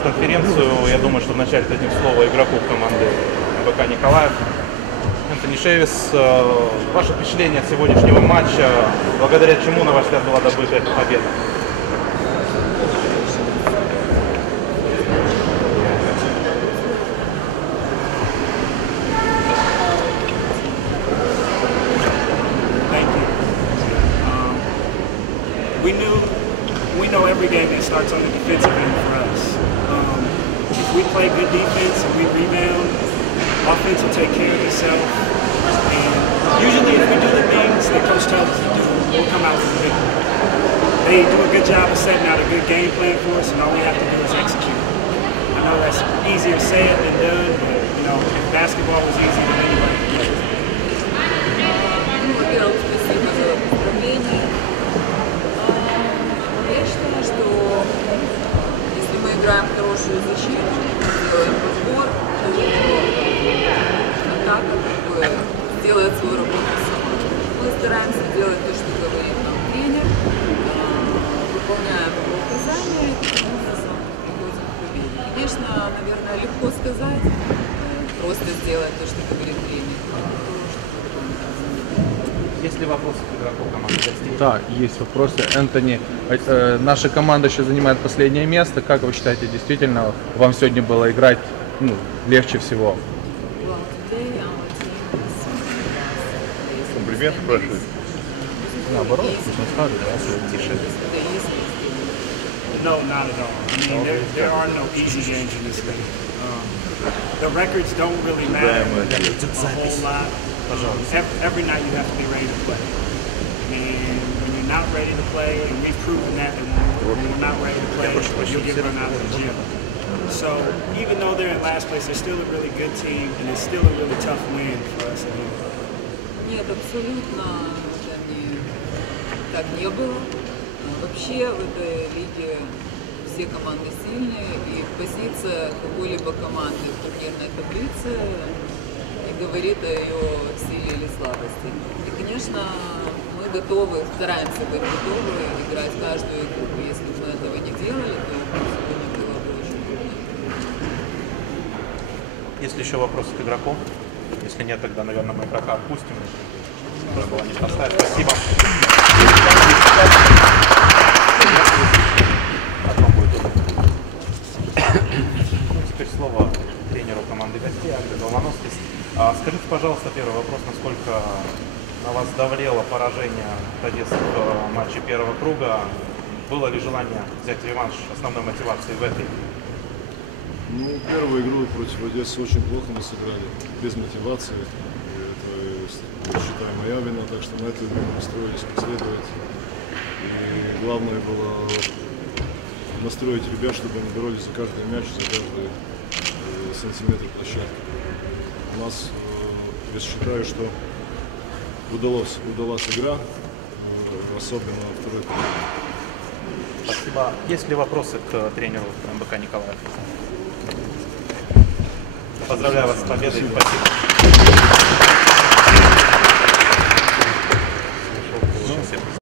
пресс-конференцию. Я думаю, что вначале дадим слово игроку команды МБК Николаев. Антони Шевис, э, ваше впечатление от сегодняшнего матча, благодаря чему, на ваш взгляд, была добыта эта победа? Um, we know every game that starts on the defensive end for us. We play good defense and we rebound, offense will take care of itself. And usually, if we do the things that coach tells us to do, we'll come out with a victory. They do a good job of setting out a good game plan for us, and all we have to do is execute. I know that's easier said than done, Конечно, наверное, легко сказать, просто сделать то, что говорит тренер. но то, что выполнять. Есть ли вопросы к игроку команды гостей? Да, есть вопросы. Энтони, э, э, наша команда еще занимает последнее место. Как вы считаете, действительно вам сегодня было играть ну, легче всего? Комплимент спрашивает. Наоборот, нужно сказать, да, тише. No, not at all. I mean, there, there are no easy games in this league. Um, the records don't really matter a whole lot. Um, every, every night you have to be ready to play. And when you're not ready to play, and we've proven that, that when we're not ready to play, you'll get run out of the gym. So even though they're in last place, they're still a really good team, and it's still a really tough win for us. at home. Нет, абсолютно это не, так не было. Вообще в этой лиге все команды сильные, и позиция какой-либо команды в турнирной таблице не говорит о ее силе или слабости. И, конечно, мы готовы, стараемся быть готовы играть каждую игру. Если бы мы этого не делали, то сегодня было бы очень трудно. Есть ли еще вопросы к игроку? Если нет, тогда, наверное, мы игрока отпустим. Которая была непростая. Спасибо. Теперь слово тренеру команды гостей, Альбе Долмановскис. А, скажите, пожалуйста, первый вопрос, насколько на вас давлело поражение Одессе в матче первого круга? Было ли желание взять реванш основной мотивацией в этой? Ну, первую игру против Одессы очень плохо мы сыграли, без мотивации. Это, считаю, моя вина, так что на эту игру мы настроились как следует. И главное было настроить ребят, чтобы они боролись за каждый мяч, за каждый э, сантиметр площадки. У нас, э, я считаю, что удалось, удалась игра, э, особенно второй период. Спасибо. Есть ли вопросы к тренеру МБК Николаев? Поздравляю вас с победой. Спасибо.